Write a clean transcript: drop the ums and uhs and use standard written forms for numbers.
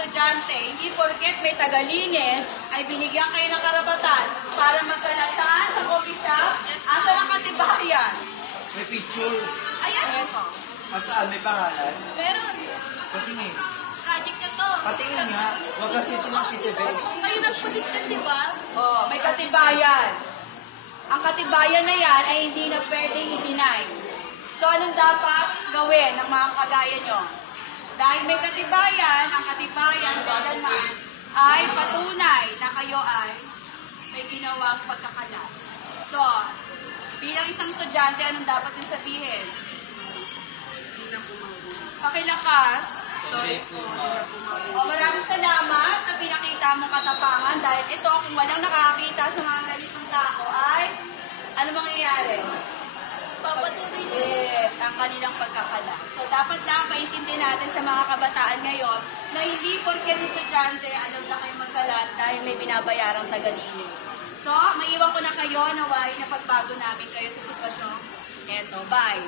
estudyante, hindi porket may tagalinis, ay binigyan kayo ng karapatan para magkalat saan sa coffee shop. Asa ang katibayan? May picture. Ayan. Saan? May pangalan? Meron. Patingin. Project na to. Patingin nga. Huwag kasi sumasisibig. Kayo nagpulit ka, di ba? Oh, may katibayan. Ang katibayan na yan ay hindi na pwedeng i-deny. So, anong dapat gawin ng mga kagaya nyo? Dahil may katibayan, ang katibayan, kailanman, ay patunay na kayo ay may ginawang pagkakalat. So, bilang isang estudyante, anong dapat nyo sabihin? Pakilakas. Sorry po, O, maraming salamat sa pinakita mong katapangan dahil ito, kung walang nakakita sa mga ganitong tao ay, ano mangyayari? Papatuloy na. Yes, ang kanilang pagkakala. So, dapat lang maintindihan natin sa mga kabataan ngayon na hindi porket estudyante, alam na kayo magkalat dahil may binabayarang tagalinis. So, maiwan ko na kayo na why na pagbago namin kayo sa sitwasyon. Eto, bye!